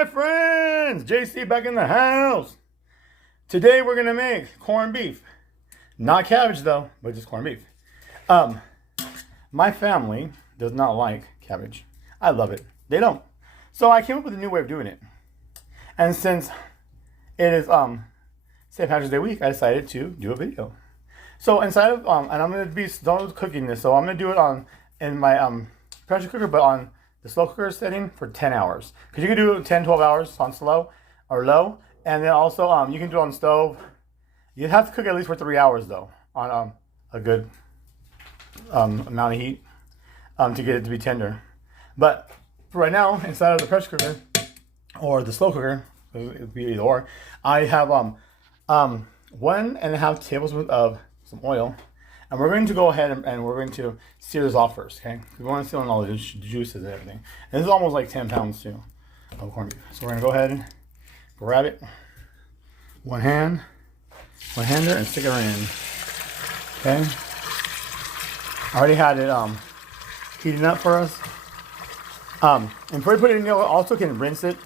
my friends? JC back in the house. Today we're gonna make corned beef. Not cabbage though, but just corned beef. My family does not like cabbage. I love it. They don't. So I came up with a new way of doing it. And since it is St. Patrick's Day week, I decided to do a video. So inside of and I'm gonna be done cooking this, so I'm gonna do it in my pressure cooker, but on the slow cooker setting for 10 hours. Because you can do 10, 12 hours on slow or low. And then also you can do it on stove. You have to cook at least for 3 hours though, on a good amount of heat to get it to be tender. But for right now, inside of the pressure cooker or the slow cooker, it would be either or, I have 1.5 tablespoons of some oil. And we're going to go ahead and we're going to sear this off first, okay? We want to seal in all the juices and everything. And this is almost like 10 pounds too of corned beef. So we're going to go ahead and grab it, one hander, and stick it right in, okay? I already had it heating up for us. And before you put it in, you also can rinse it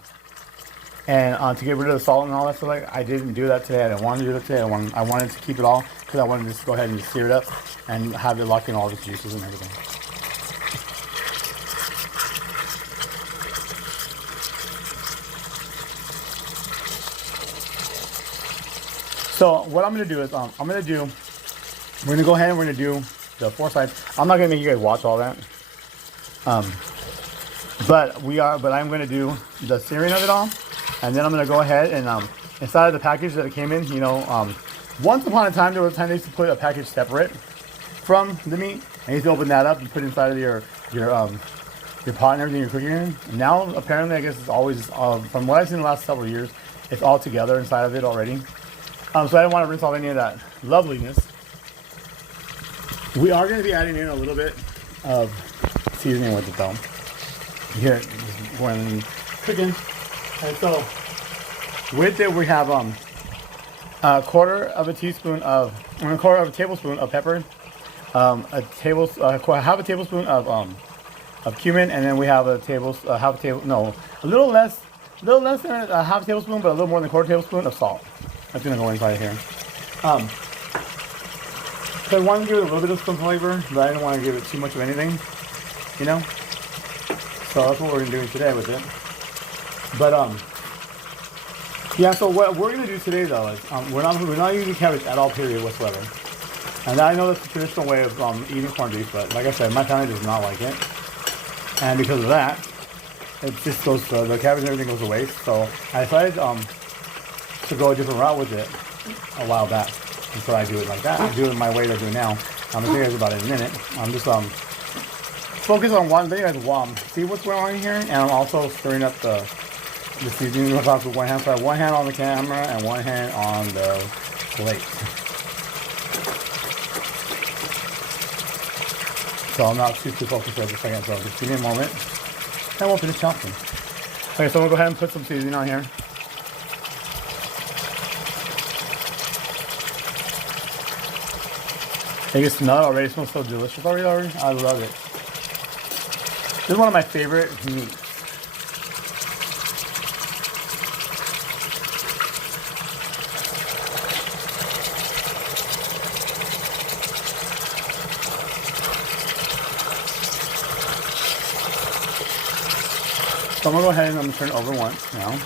and to get rid of the salt and all that stuff. Like, I didn't do that today. I didn't want to do that today. I wanted to keep it all because I wanted to just go ahead and just sear it up and have it lock in all the juices and everything. So what I'm going to do is we're going to go ahead and we're going to do the 4 sides. I'm not going to make you guys watch all that. But I'm going to do the searing of it all. And then I'm going to go ahead and inside of the package that it came in, once upon a time, there was a time they used to put a package separate from the meat. And you used to open that up and put it inside of your pot and everything you're cooking in. And now, apparently, I guess it's always, from what I've seen in the last several years, it's all together inside of it already. So I didn't want to rinse off any of that loveliness. We are going to be adding in a little bit of seasoning with it though. Here, just going and cooking. And so with it, we have a quarter of a tablespoon of pepper, half a tablespoon of cumin, and then we have a little less than a half a tablespoon, but a little more than a quarter tablespoon of salt. That's gonna go inside here. So I wanted to give it a little bit of some flavor, but I didn't want to give it too much of anything, So that's what we're gonna do today with it. But yeah. So what we're gonna do today though is we're not using cabbage at all, period, whatsoever. And I know that's the traditional way of eating corned beef, but like I said, my family does not like it, and because of that, it just goes the cabbage and everything goes to waste. So I decided to go a different route with it a while back. And so I do it like that. I do it my way that I do it now. I'm gonna tell you guys about it in a minute. I'm just focus on one thing. See what's going on here, and I'm also stirring up the seasoning with one hand. So I have one hand on the camera and one hand on the plate. So I'm not too focused for just a second. So just give me a moment, and we'll finish chopping. Okay, so I'm gonna go ahead and put some seasoning on here. I can smell it already. It smells so delicious already. I love it. This is one of my favorite meats. So I'm gonna go ahead and I'm gonna turn it over once now.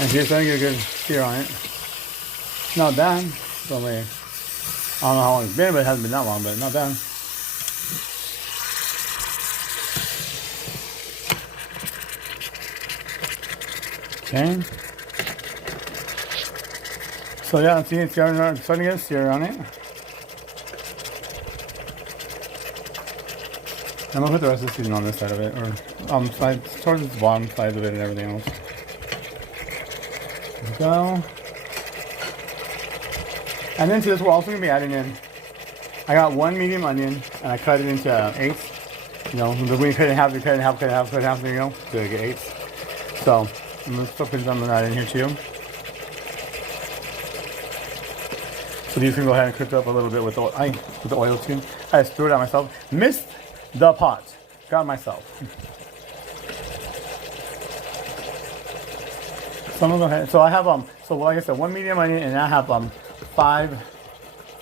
And here's starting to get a good sear on it. Not bad. So I don't know how long it's been, but it hasn't been that long, but not bad. Okay. So yeah, see, it's starting to get a sear on it. I'm gonna put the rest of the seasoning on this side of it, or towards the bottom side of it and everything else. Go. And then to this, we're also going to be adding in, I got one medium onion, and I cut it into eighths. When you cut it in half, you cut it in half, cut it in half, cut it in half, there you go, to get eighths. So I'm going to put some of that in here too. So these can go ahead and cook up a little bit with the oil too. I just threw it out myself. Missed the pot. Got myself. So I'm gonna go ahead. So I have so like I said, 1 medium onion, and I have 5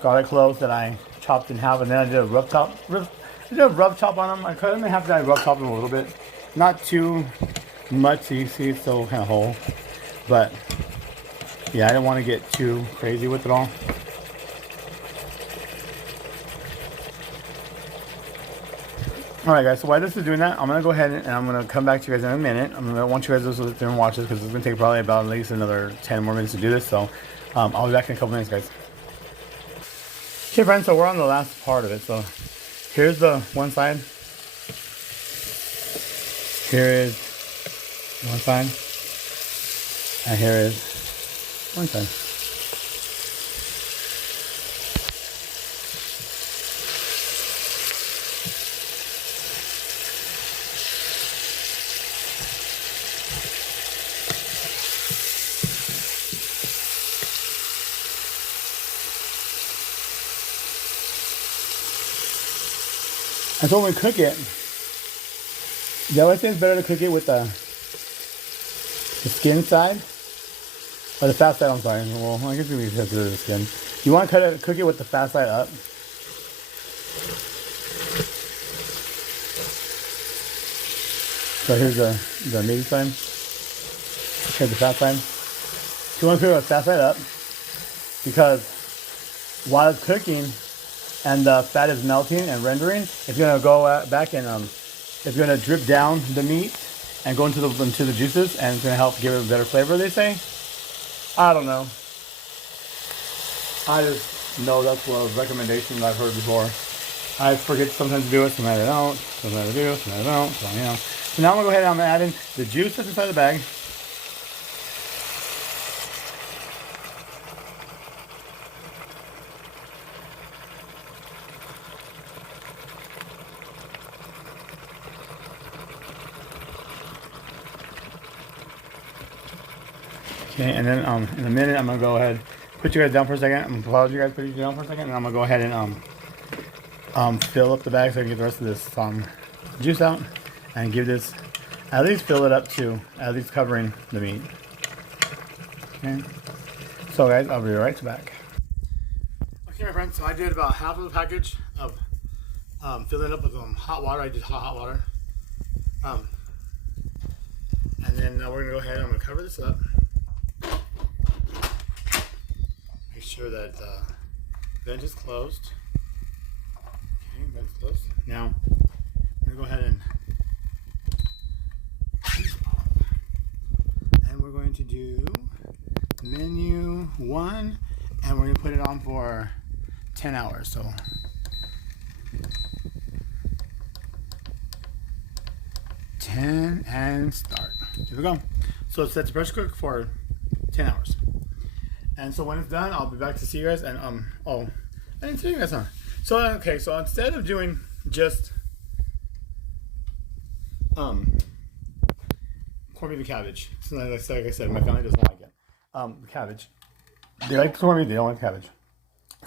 garlic cloves that I chopped in half, and then I did a rough chop. I did a rough chop on them. I cut them in half, and I rough chopped them a little bit, not too much. So you see it's still kind of whole, but yeah, I didn't want to get too crazy with it all. Alright guys, so while this is doing that, I'm going to go ahead and I'm going to come back to you guys in a minute. I want you guys to sit there and watch this because it's going to take probably about at least another 10 more minutes to do this. So I'll be back in a couple minutes, guys. Okay friends, so we're on the last part of it. So here's the one side. Here is one side. And here is one side. And so when we cook it, the other thing is better to cook it with the skin side, or the fat side, I'm sorry. Well, I guess we have to do the skin. You want to cook it with the fat side up. So here's the meaty side. Here's the fat side. So you want to cook it with the fat side up, because while it's cooking, and the fat is melting and rendering, it's gonna go back and it's gonna drip down the meat and go into the juices, and it's gonna help give it a better flavor, they say. I don't know. I just know that's a recommendation that I've heard before. I forget sometimes to do it, sometimes I don't. Sometimes I do, sometimes I don't. So, you know. So now I'm gonna go ahead and I'm gonna add in the juice that's inside the bag. Okay, and then in a minute I'm gonna go ahead, put you guys down for a second. I'm gonna pause you guys, put you down for a second, and I'm gonna go ahead and fill up the bag so I can get the rest of this juice out, and give this, at least fill it up to at least covering the meat. Okay, so guys, I'll be right back. Okay, my friends, so I did about half of the package of filling it up with hot water. I did hot water, and then now we're gonna go ahead and I'm gonna cover this up. Make sure that the vent is closed. Okay, vent's closed. Now, I'm going to go ahead and we're going to do menu 1, and we're going to put it on for 10 hours. So, 10 and start. Here we go. So it sets the pressure cook for 10 hours. And so when it's done, I'll be back to see you guys. And oh, I didn't see you guys, huh? So okay, so instead of doing just corned beef and cabbage, so like I said, my family doesn't like it. Cabbage. They like the corned beef, they don't like cabbage.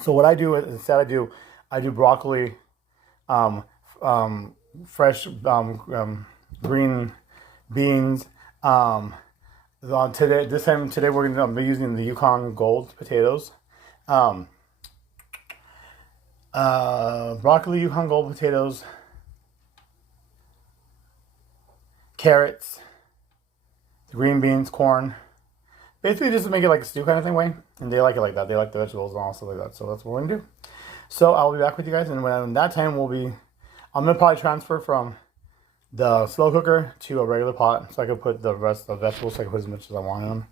So what I do is instead I do broccoli, fresh green beans. Today we're going to be using the Yukon Gold potatoes. Broccoli, Yukon Gold potatoes, carrots, green beans, corn. Basically just to make it like a stew kind of thing way. And they like it like that. They like the vegetables and all stuff like that. So that's what we're going to do. So I'll be back with you guys. And when that time I'm going to probably transfer from the slow cooker to a regular pot, so I could put the rest of the vegetables, so I can put as much as I want in them.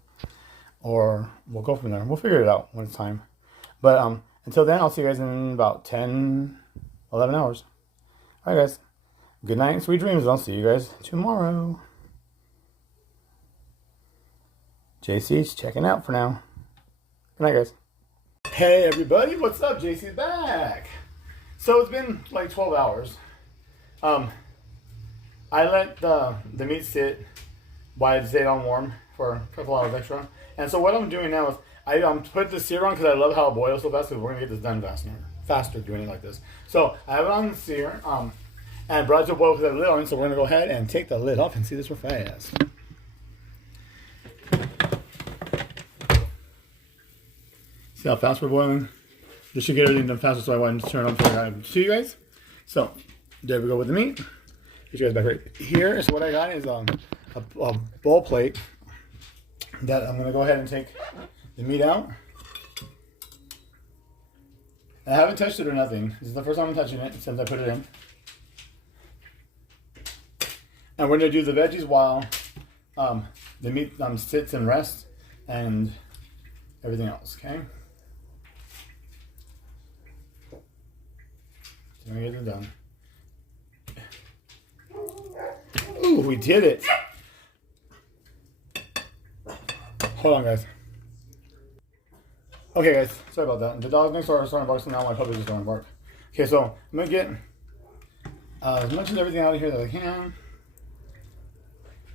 Or we'll go from there. We'll figure it out when it's time. But until then, I'll see you guys in about 10, 11 hours. Alright guys, good night and sweet dreams. I'll see you guys tomorrow. JC's checking out for now. Good night guys. Hey everybody, what's up? JC's back. So it's been like 12 hours. I let the meat sit while it stayed on warm for a couple hours extra. And so what I'm doing now is I put the sear on because I love how it boils so fast, because we're gonna get this done faster doing it like this. So I have it on the sear, and I brought it to a boil because I have the lid on it. So we're gonna go ahead and take the lid off and see this real fast. See how fast we're boiling? This should get everything done faster, so I wanted to turn it on before I show you guys. So there we go with the meat. Get you guys back right here. So what I got is a bowl plate that I'm gonna go ahead and take the meat out. I haven't touched it or nothing. This is the first time I'm touching it since I put it in. And we're gonna do the veggies while the meat sits and rests and everything else. Okay. So we get it done. Ooh, we did it. Hold on, guys. Okay, guys, sorry about that. The dog next door is starting to bark, so now my puppy is starting to bark. Okay, so I'm gonna get as much of everything out of here that I can.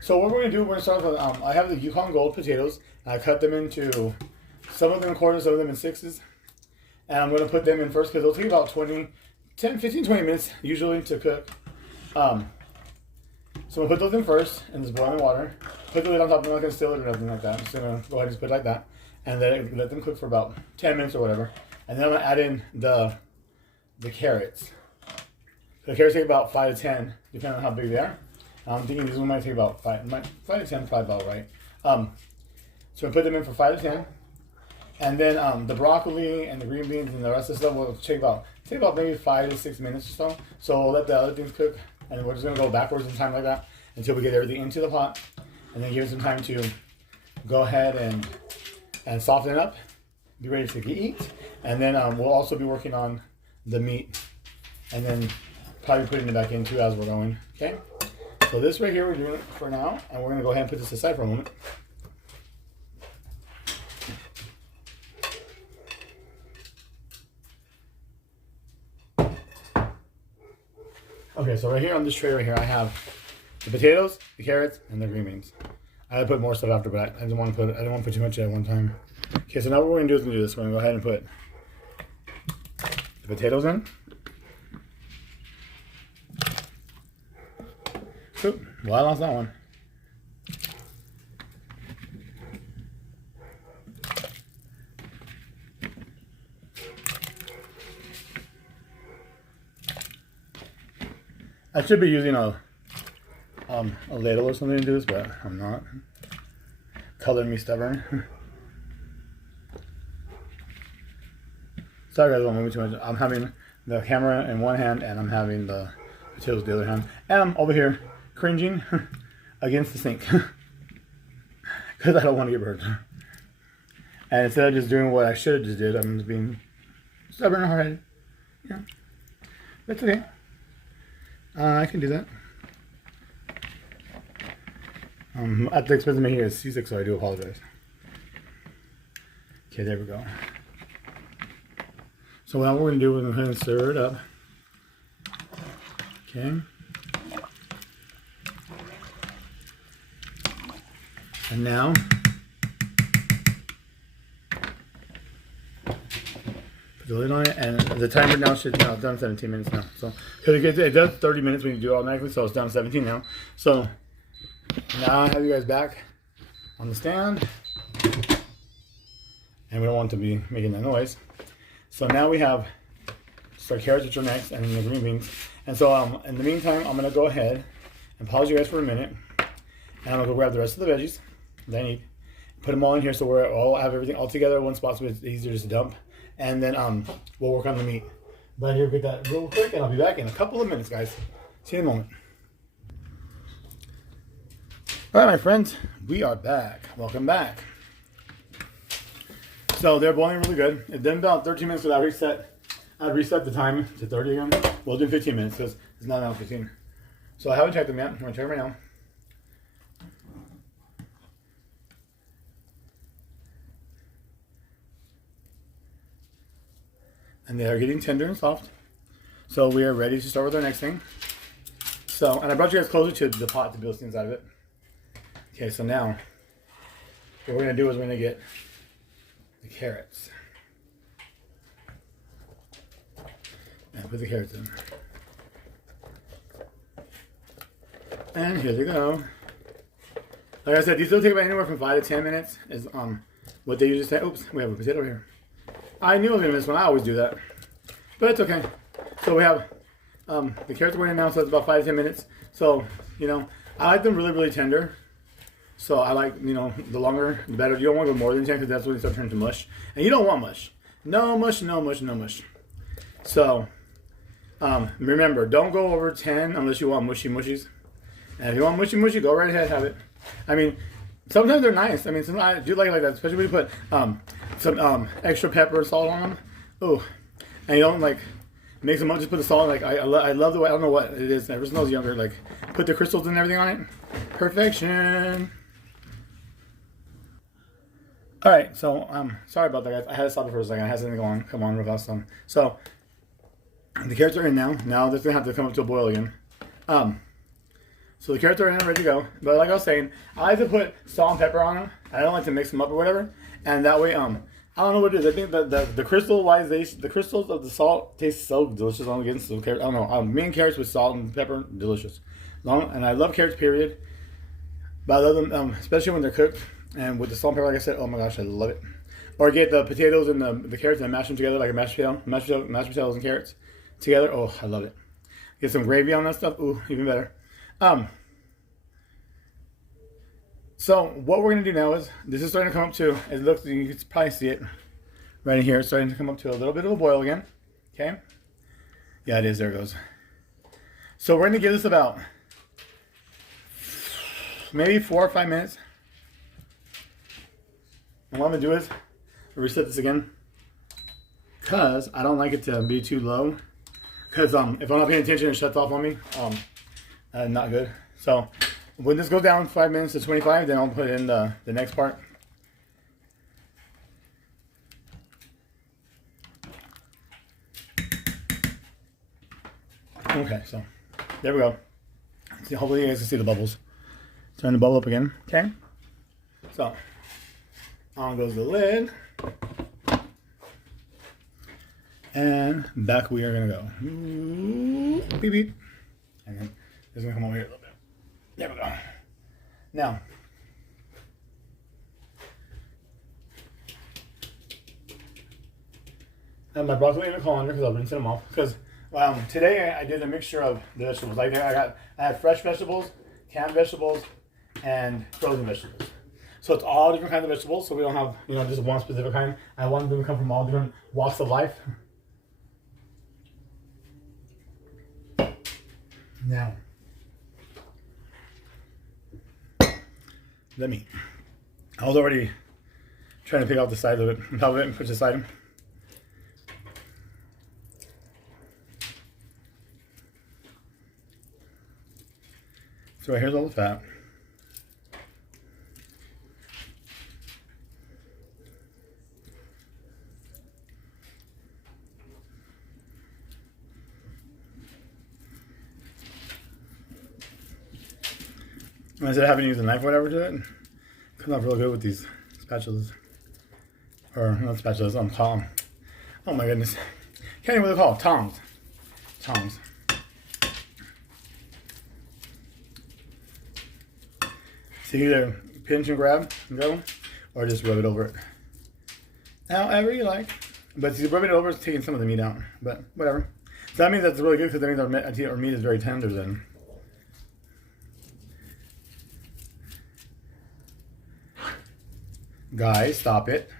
So what we're gonna do, we're gonna start with, I have the Yukon Gold potatoes. I cut them into, some of them in quarters, some of them in sixes. And I'm gonna put them in first because they'll take about 15, 20 minutes usually to cook. So I'm gonna put those in first in this boiling water. Put the lid on top. I'm not gonna still it or nothing like that. I'm just gonna go ahead and just put it like that, and then let them cook for about 10 minutes or whatever. And then I'm gonna add in the carrots. The carrots take about 5 to 10, depending on how big they are. I'm thinking this one might take about 5 to 10, probably about right. So I put them in for 5 to 10, and then the broccoli and the green beans and the rest of the stuff will take about maybe 5 to 6 minutes or so. So we'll let the other things cook. And we're just going to go backwards in time like that until we get everything into the pot. And then give it some time to go ahead and soften it up. Be ready to eat. And then we'll also be working on the meat. And then probably putting it back in too as we're going. Okay? So this right here we're doing it for now. And we're going to go ahead and put this aside for a moment. Okay, so right here on this tray right here, I have the potatoes, the carrots, and the green beans. I put more stuff after, but I didn't want to put too much at one time. Okay, so now what we're gonna do is do this. We're gonna go ahead and put the potatoes in. Oop, well, I lost that one. I should be using a ladle or something to do this, but I'm not. Coloring me stubborn. Sorry guys, don't move me too much. I'm having the camera in one hand and I'm having the potatoes in the other hand. And I'm over here cringing against the sink. Because I don't want to get burned. And instead of just doing what I should have just did, I'm just being stubborn and hard-headed. Yeah. That's okay. I can do that. At the expense of making it seasick, so I do apologize. Okay, there we go. So now what we're going to do is go ahead and stir it up. Okay. And now, put the lid on it, and the timer now should now done 17 minutes now. So because it does 30 minutes when you do it automatically, so it's down to 17 now. So now I have you guys back on the stand, and we don't want to be making that noise. So now we have our carrots, which are next, and then the green beans. And so in the meantime, I'm gonna go ahead and pause you guys for a minute, and I'm gonna go grab the rest of the veggies that I need, put them all in here so we're all have everything all together in one spot, so it's easier just to dump. And then we'll work on the meat. But here, get that real quick, and I'll be back in a couple of minutes, guys. See you in a moment. All right, my friends, we are back. Welcome back. So they're boiling really good. It's been about 13 minutes because I reset the time to 30 again. We'll do 15 minutes because it's not now 15. So I haven't checked them yet. I'm gonna check them right now. And they are getting tender and soft. So we are ready to start with our next thing. So, and I brought you guys closer to the pot to build things out of it. Okay, so now what we're gonna do is we're gonna get the carrots. And put the carrots in. And here they go. Like I said, these will take about anywhere from 5 to 10 minutes. Is what they usually say. Oops, we have a potato here. I knew I was gonna miss one. I always do that, but it's okay. So we have the carrots going in now, so it's about 5 to 10 minutes. So you know, I like them really, really tender. So I like, you know, the longer the better. You don't want to go more than 10 because that's when they start turning to mush, and you don't want mush. No mush, no mush, no mush. So remember, don't go over 10 unless you want mushy mushies. And if you want mushy mushy, go right ahead, have it. I mean, sometimes they're nice. I mean, sometimes I do like it like that, especially when you put some extra pepper and salt on them. Oh, and you don't like mix them up. Just put the salt. Like I love the way, I don't know what it is. Ever since I was younger, like put the crystals and everything on it. Perfection. All right, so sorry about that, guys. I had to stop it for a second. I had something going. Come on, without some. So the carrots are in now. Now they're gonna have to come up to a boil again. So the carrots are in and ready to go. But like I was saying, I like to put salt and pepper on them. I don't like to mix them up or whatever. And that way, I don't know what it is. I think that the crystals of the salt taste so delicious on against the carrots. I don't know. Me and carrots with salt and pepper, delicious. And I love carrots, period. But I love them, especially when they're cooked. And with the salt and pepper, like I said, oh my gosh, I love it. Or get the potatoes and the carrots and mash them together like a mashed potato. Mashed potatoes and carrots together. Oh, I love it. Get some gravy on that stuff. Ooh, even better. So what we're gonna do now is this is starting to come up to, it looks, you can probably see it right in here. It's starting to come up to a little bit of a boil again. Okay. Yeah, it is. There it goes. So we're gonna give this about maybe 4 or 5 minutes. And what I'm gonna do is reset this again because I don't like it to be too low. Because if I'm not paying attention, it shuts off on me. Not good. So when this goes down 5 minutes to 25, then I'll put in the next part. Okay, so there we go. See, hopefully you guys can see the bubbles. Turn the bubble up again. Okay. So on goes the lid. And back we are gonna go. Beep beep. And then it's gonna come over here a little bit. There we go. Now, I have my broccoli in the colander because I'll rinse them off. Because today I did a mixture of the vegetables. Like I had fresh vegetables, canned vegetables, and frozen vegetables. So it's all different kinds of vegetables. So we don't have just one specific kind. I want them to come from all different walks of life. Now, I was already trying to pick out the sides of it, top of it, and push it aside. So here's all the fat. Instead of having to use a knife or whatever to it, comes out real good with these spatulas. Or not spatulas, tongs. Oh my goodness. Can't even what they're called. Tongs. Tongs. So you either pinch and grab them, or just rub it over it. However you like. But see, rubbing it over is taking some of the meat out. But whatever. So that means that's really good because that means our meat is very tender then. Guys, stop it.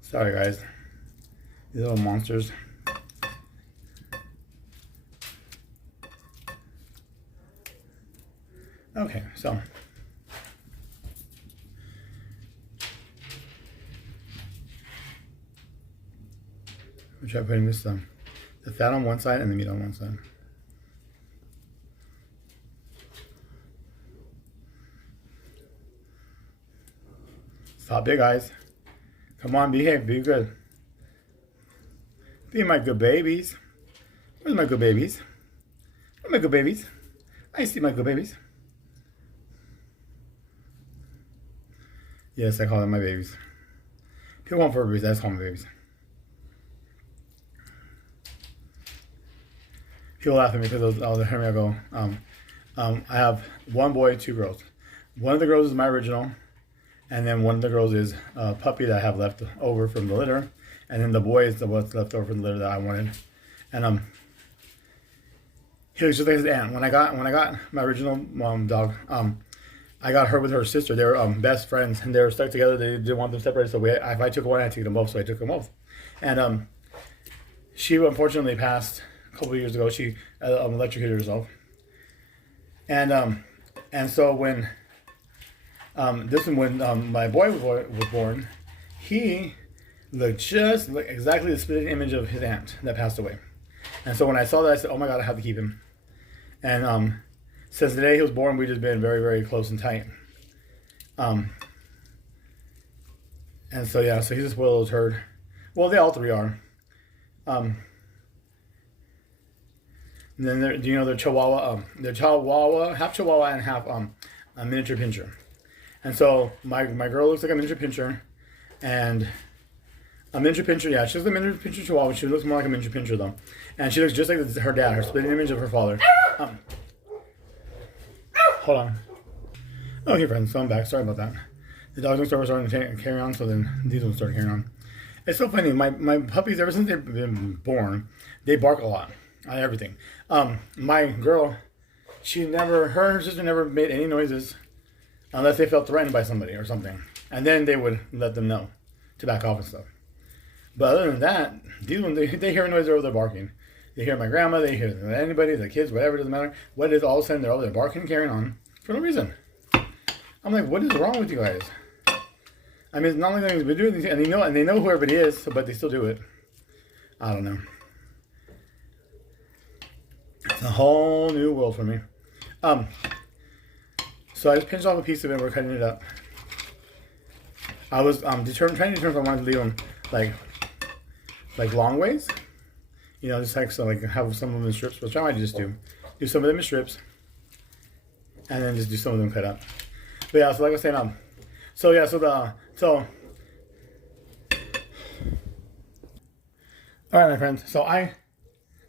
Sorry, guys. These little monsters. Okay, so. I'll try putting this, the fat on one side and the meat on one side. Stop it, guys. Come on, behave. Be good. Be my good babies. Where's my good babies? Where's my good babies? I see my good babies. Yes, I call them my babies. People want fur babies. I just call them babies. People laugh at me because they'll hear me go. I have one boy, 2 girls. One of the girls is my original, and then one of the girls is a puppy that I have left over from the litter, and then the boy is the what's left over from the litter that I wanted. And he was just like his aunt. When I got my original dog, I got her with her sister. They were best friends, and they were stuck together. They didn't want them separated, so if I took one, I had to take them both. So I took them both. And she unfortunately passed a couple of years ago. She electrocuted herself. And so when my boy was born, he looked just like exactly the spitting image of his aunt that passed away. And so when I saw that, I said, "Oh my God, I have to keep him." And since the day he was born, we've just been very, very close and tight. And so yeah, so he's a spoiled little turd. Well, they all 3 are. And then they're Chihuahua. They're Chihuahua, half Chihuahua and half a miniature pinscher. And so my girl looks like a miniature pinscher, and a miniature pinscher. Yeah, she's a miniature pinscher Chihuahua. She looks more like a miniature pinscher though, and she looks just like her dad, her split image of her father. Hold on. Okay, friends. So I'm back. Sorry about that. The dogs and stuff were starting to carry on, so then these ones started carrying on. It's so funny. My puppies, ever since they've been born, they bark a lot on everything. My girl, her and her sister never made any noises unless they felt threatened by somebody or something, and then they would let them know to back off and stuff. But other than that, these ones, they hear a noise over there barking. They hear my grandma, they hear anybody, the kids, whatever, it doesn't matter. What it is, all of a sudden they're over there barking and carrying on for no reason. I'm like, what is wrong with you guys? I mean, it's not like they've been doing these, and they know who everybody is, but they still do it. I don't know. It's a whole new world for me. So I just pinched off a piece of it. We're cutting it up. I was trying to determine if I wanted to leave them like long ways. You know, just like so, like have some of them in strips, which I might just do some of them in strips, and then just do some of them cut up. But yeah, so like I was saying, all right, my friends. So I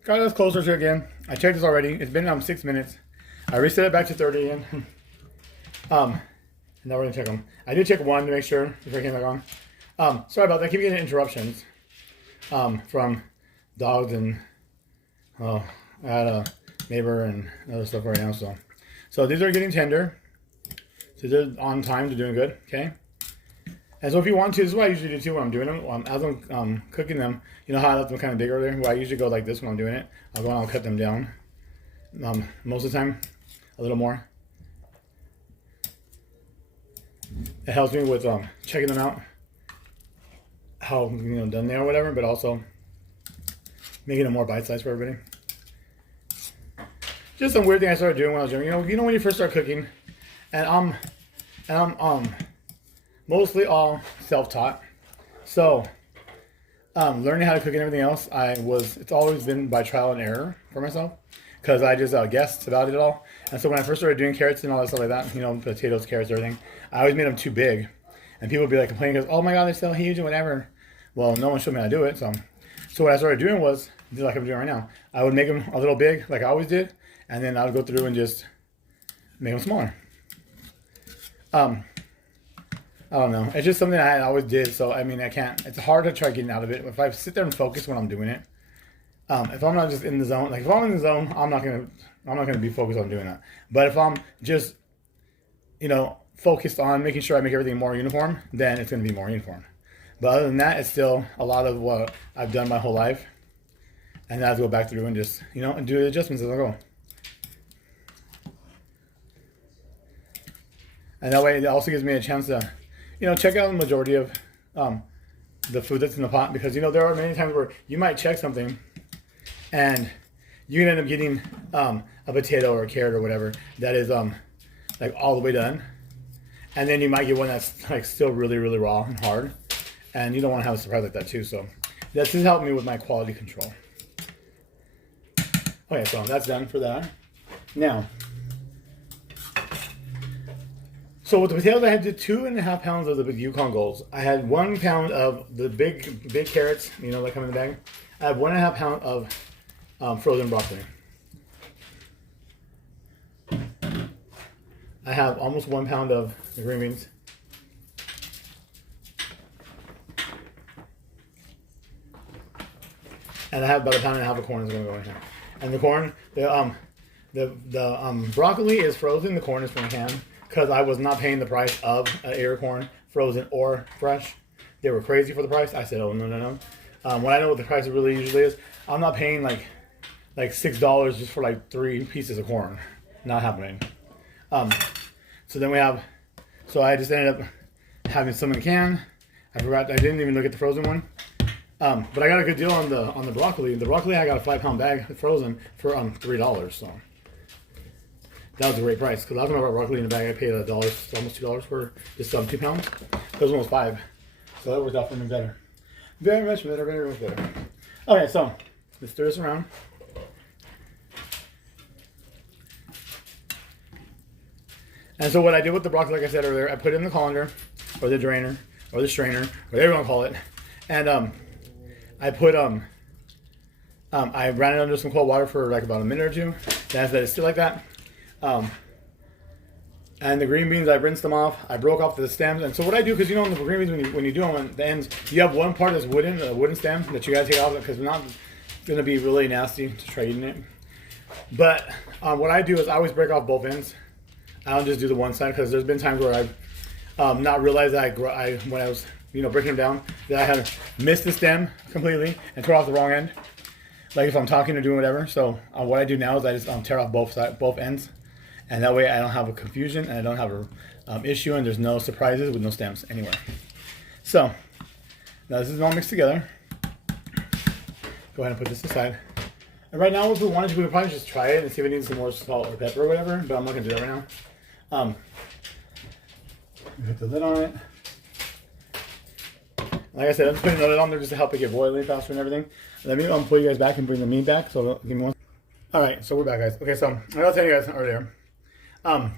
got us closer to again. I checked this already. It's been 6 minutes. I reset it back to 30 again. And now we're gonna check them. I did check one to make sure before I came back on. Sorry about that. I keep getting interruptions from dogs, and I had a neighbor and other stuff right now. So these are getting tender. So they're on time. They're doing good. Okay. And so if you want to, this is what I usually do too when I'm doing them. As I'm cooking them, you know how I left them kind of big earlier? Well, I usually go like this when I'm doing it. I'll go and I'll cut them down. Most of the time, a little more. It helps me with checking them out, how done they are, or whatever, but also making them more bite-sized for everybody. Just some weird thing I started doing when I was young. You know when you first start cooking, and I'm mostly all self-taught. So learning how to cook and everything else, it's always been by trial and error for myself, because I just guessed about it all. And so when I first started doing carrots and all that stuff like that, potatoes, carrots, everything, I always made them too big, and people would be like complaining because, oh my God, they're so huge and whatever. Well, no one showed me how to do it. So what I started doing was, just like I'm doing right now, I would make them a little big, like I always did, and then I would go through and just make them smaller. I don't know. It's just something I always did. So I mean, it's hard to try getting out of it. If I sit there and focus when I'm doing it, if I'm not just in the zone, like if I'm in the zone, I'm not gonna be focused on doing that. But if I'm just, focused on making sure I make everything more uniform, then it's gonna be more uniform. But other than that, it's still a lot of what I've done my whole life, and I have to go back through and just, and do the adjustments as I go. And that way, it also gives me a chance to, check out the majority of the food that's in the pot, because there are many times where you might check something, and you can end up getting a potato or a carrot or whatever that is like all the way done, and then you might get one that's like still really, really raw and hard, and you don't want to have a surprise like that too. So this has helped me with my quality control. Okay, so that's done for that. Now, So with the potatoes, I had 2.5 pounds of the Yukon Golds. I had 1 pound of the big carrots, you know, that come in the bag. I have 1.5 pound of frozen broccoli. I have almost 1 pound of the green beans. And I have about 1.5 pounds of corn that's going to go in here. And the corn, the broccoli is frozen. The corn is from a can because I was not paying the price of an ear of corn, frozen or fresh. They were crazy for the price. I said, oh, no. When I know what the price really usually is, I'm not paying like $6 just for like 3 pieces of corn. Not happening. So then we have, so I just ended up having some in the can. I didn't even look at the frozen one. But I got a good deal on the broccoli. The broccoli, I got a 5 pound bag frozen for $3. So that was a great price. Because last time I bought broccoli in the bag, I paid $1, almost $2 for just 2 pounds. This one was 5. So that worked out for me better. Very much better, very much better. Okay, so let's stir this around. And so what I did with the broccoli, like I said earlier, I put it in the colander, or the drainer, or the strainer, whatever you want to call it. And I put I ran it under some cold water for like about a minute or two. Then I let it sit like that. And the green beans, I rinsed them off. I broke off the stems. And so what I do, because you know, in the green beans, when you do them on the ends, you have one part that's wooden, a wooden stem that you gotta take off because it's not gonna be really nasty to try eating it. But what I do is I always break off both ends. I don't just do the one side because there's been times where I've not realized that when I was breaking them down, that I had missed the stem completely and tore off the wrong end. Like if I'm talking or doing whatever. So what I do now is I just tear off both ends, and that way I don't have a confusion and I don't have a issue, and there's no surprises with no stems anywhere. So now this is all mixed together. Go ahead and put this aside. And right now, if we wanted to, we would probably just try it and see if it needs some more salt or pepper or whatever. But I'm not gonna do that right now. Put the lid on it. Like I said, I'm just putting the lid on there just to help it get boiling faster and everything. Let me pull you guys back and bring the meat back. So give me one. All right, so we're back, guys. Okay, so I was telling you guys earlier. So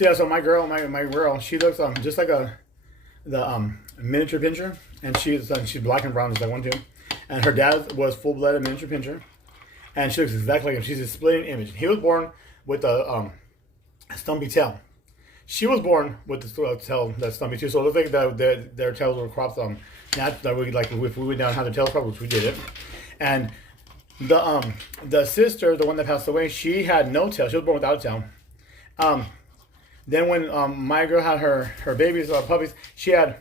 yeah, so my girl, she looks just like the miniature pincher, and she's black and brown just like one too. And her dad was full-blooded miniature pincher, and she looks exactly like him. She's a split image. He was born with a stumpy tail. She was born with the tail that's stumpy too. So it looks like their tails were cropped that we like if we went down and had their tails cropped, which we did it. And the sister, the one that passed away, she had no tail. She was born without a tail. Then when my girl had her babies, puppies, she had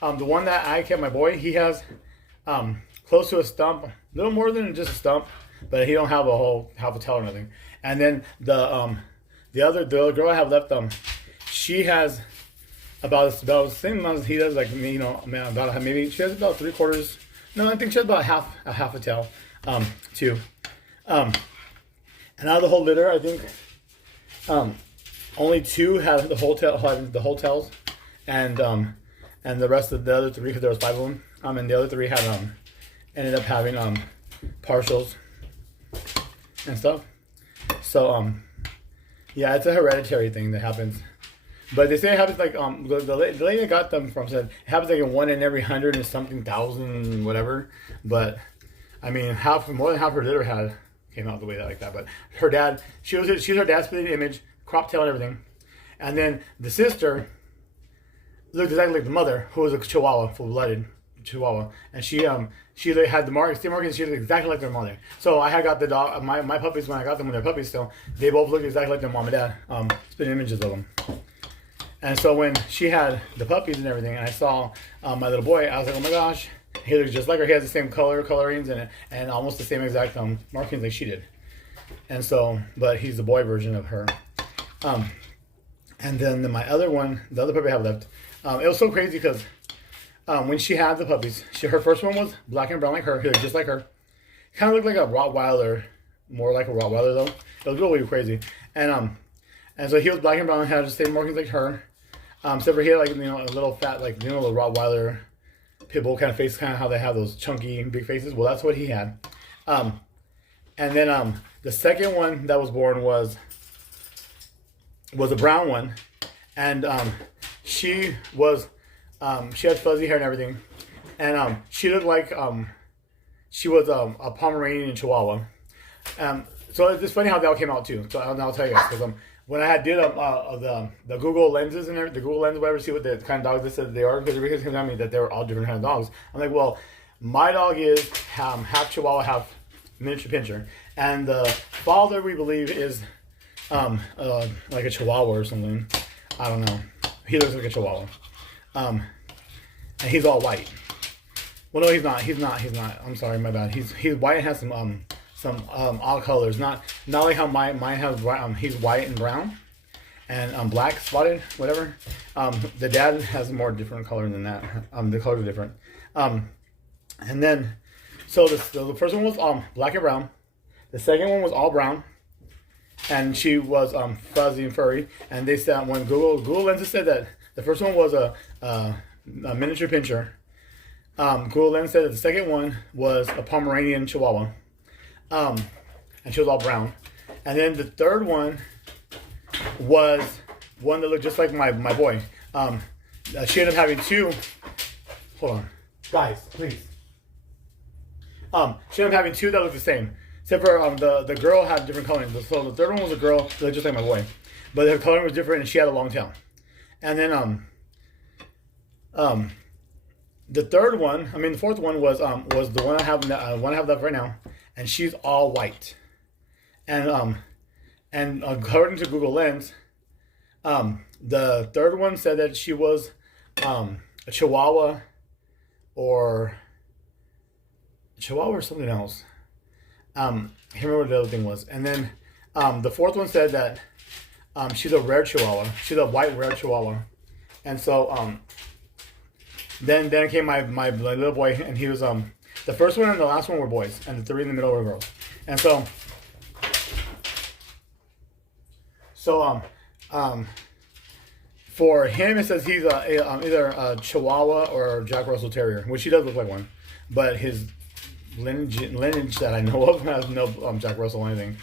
the one that I kept, my boy. He has close to a stump, a little more than just a stump, but he don't have half a tail or nothing. And then the other girl I have left, she has about the same amount as he does, like me, about maybe she has about 3/4. No, I think she has about half a tail, too. And out of the whole litter, I think only 2 had the whole tails, and the rest of the other 3, because there was 5 of them, and the other 3 had ended up having partials and stuff. So yeah, it's a hereditary thing that happens. But they say it happens like the lady I got them from said it happens like in 1 in every 100 and something thousand whatever. But I mean, more than half her litter came out the way like that. But her dad, she's her dad's split image, crop tail and everything. And then the sister looked exactly like the mother, who was a Chihuahua, full-blooded Chihuahua, and she had the marks. She looked exactly like their mother. So I had got the dog, my puppies when I got them when they're puppies still. They both looked exactly like their mom and dad. Split images of them. And so when she had the puppies and everything, and I saw my little boy, I was like, oh my gosh, he looks just like her. He has the same colorings and almost the same exact markings like she did. And so, but he's the boy version of her. And then my other one, the other puppy I have left, it was so crazy because when she had the puppies, her first one was black and brown like her. He looked just like her. Kind of looked like a Rottweiler, more like a Rottweiler though. It was really crazy. And so he was black and brown, had the same markings like her. Except for he had like a little fat, like the Rottweiler pit bull kind of face, kind of how they have those chunky big faces. Well, that's what he had. And then the second one that was born was a brown one, and she was she had fuzzy hair and everything, and she looked like she was a Pomeranian Chihuahua. So it's funny how that all came out too. So I'll tell you guys, because when I had did the Google lenses and everything, the Google lens, whatever, see what the kind of dogs they said they are, because everybody kept telling me that they were all different kind of dogs. I'm like, well, my dog is half Chihuahua, half miniature pinscher, and the father, we believe, is like a Chihuahua or something. I don't know. He looks like a Chihuahua, and he's all white. Well, no, he's not. He's not. I'm sorry, my bad. He's white and has some odd colors. Not like how mine has. He's white and brown, and black spotted, whatever. The dad has a more different color than that. The colors are different. And then, so the first one was black and brown. The second one was all brown, and she was fuzzy and furry. And they said when Google Lenses said that the first one was a miniature pinscher. Google Lens said that the second one was a Pomeranian Chihuahua, and she was all brown. And then the third one was one that looked just like my boy. She ended up having two. Hold on, guys, please. She ended up having two that looked the same, except for the girl had different coloring. So the third one was a girl that looked just like my boy, but her coloring was different, and she had a long tail. And then the third one, the fourth one was the one I have left right now, and she's all white. And according to Google Lens, the third one said that she was a Chihuahua or something else. I can't remember what the other thing was. And then the fourth one said that she's a rare Chihuahua. She's a white rare Chihuahua. And so then came my little boy, and he was the first one and the last one were boys, and the three in the middle were girls. And so for him, it says he's either a Chihuahua or a Jack Russell Terrier, which he does look like one, but his lineage that I know of has no Jack Russell or anything.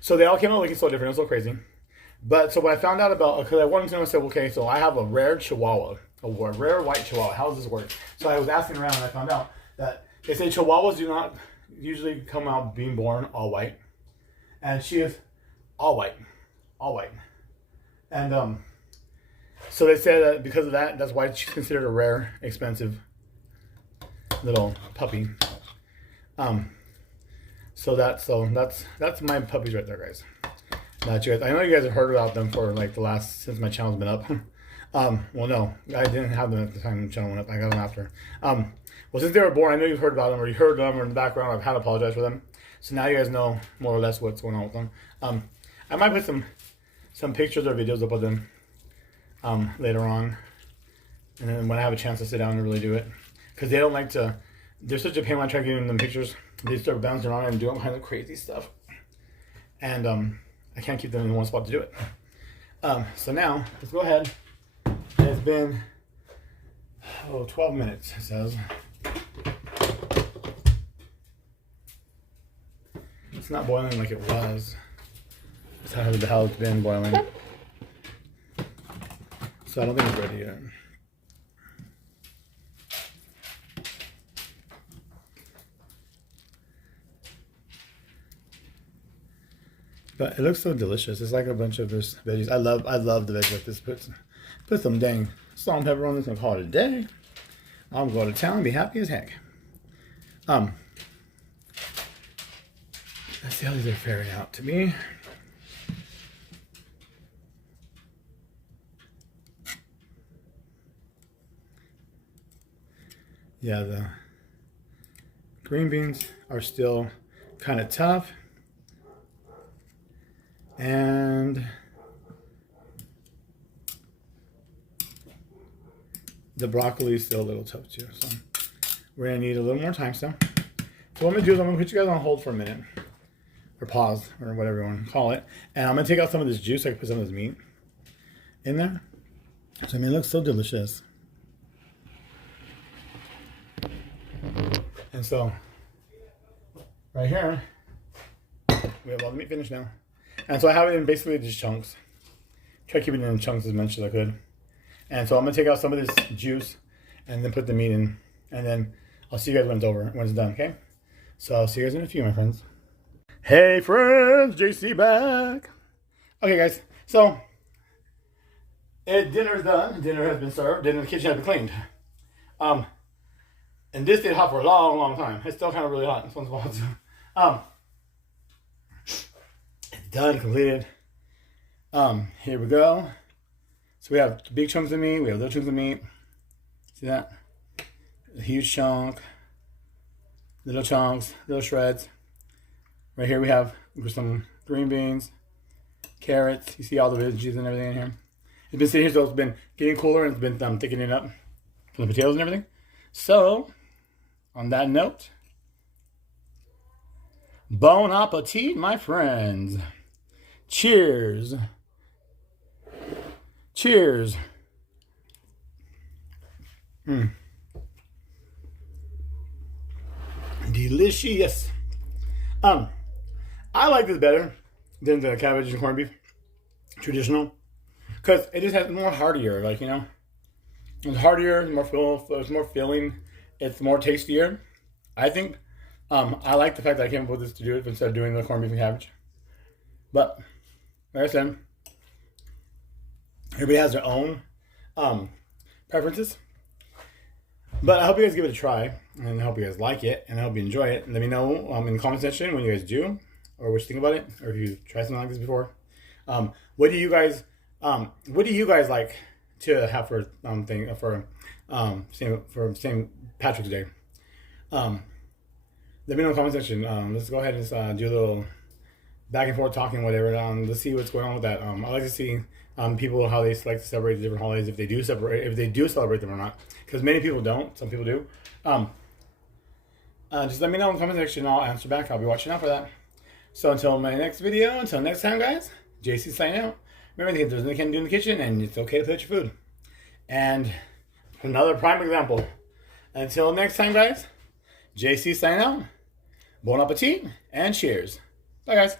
So they all came out looking so different. It was so crazy. But so when I found out about, because I wanted to know, I said, okay, so I have a rare Chihuahua, a rare white Chihuahua. How does this work? So I was asking around, and I found out that they say Chihuahuas do not usually come out being born all white, and she is all white. And so they say that because of that, that's why she's considered a rare, expensive little puppy. So that's my puppies right there, guys. That you guys, I know you guys have heard about them for like since my channel's been up. Well, no, I didn't have them at the time the channel went up. I got them after. Well, since they were born, I know you've heard about them, or you heard them, or in the background, I've had to apologize for them. So now you guys know more or less what's going on with them. I might put some pictures or videos up of them later on, and then when I have a chance to sit down and really do it, because they don't like to. They're such a pain when I try getting them pictures. They start bouncing around and doing all kinds of crazy stuff, and I can't keep them in one spot to do it. So now let's go ahead. It's been 12 minutes, it says. It's not boiling like it was. That's how the hell it's been boiling. So I don't think it's ready yet. But it looks so delicious. It's like a bunch of this veggies. I love the veggies like this. Put some dang salt and pepper on this and call it a day. I'm going to town and be happy as heck. Let's see how these are faring out to me. Yeah, the green beans are still kind of tough. And the broccoli is still a little tough too. So we're gonna need a little more time still. So what I'm gonna do is I'm gonna put you guys on hold for a minute. Or pause, or whatever you want to call it. And I'm gonna take out some of this juice so I can put some of this meat in there. So I mean, it looks so delicious. And so right here, we have all the meat finished now. And so I have it in basically these chunks. Try keeping it in chunks as much as I could. And so I'm gonna take out some of this juice and then put the meat in. And then I'll see you guys when it's over, when it's done, okay? So I'll see you guys in a few, my friends. Hey friends, JC back. Okay guys, so dinner's done. Dinner has been served. Dinner in the kitchen has been cleaned. And this stayed hot for a long, long time. It's still kind of really hot. This one's hot. It's done, completed. Here we go. So we have big chunks of meat. We have little chunks of meat. See that? A huge chunk. Little chunks, little shreds. Right here we have some green beans, carrots. You see all the veggies and everything in here. It's been sitting here, so it's been getting cooler and it's been thickening up from the potatoes and everything. So, on that note, bon appetit, my friends. Cheers. Cheers. Delicious. I like this better than the cabbage and corned beef, traditional, because it just has more heartier, like, you know. It's heartier, it's more filling, it's more tastier. I think, I like the fact that I came up with this to do it instead of doing the corned beef and cabbage. But, like I said, everybody has their own preferences. But I hope you guys give it a try, and I hope you guys like it, and I hope you enjoy it. Let me know in the comment section when you guys do, or what you think about it, or if you tried something like this before. What do you guys like to have for St. Patrick's Day? Let me know in the comment section. Let's go ahead and do a little back and forth talking, whatever. Let's see what's going on with that. I like to see people how they like to celebrate the different holidays, if they do celebrate them or not, because many people don't. Some people do. Just let me know in the comment section. I'll answer back. I'll be watching out for that. So until my next video, until next time, guys, JC signing out. Remember, there's nothing you can do in the kitchen, and it's okay to put your food. And another prime example. Until next time, guys, JC signing out. Bon appetit and cheers. Bye, guys.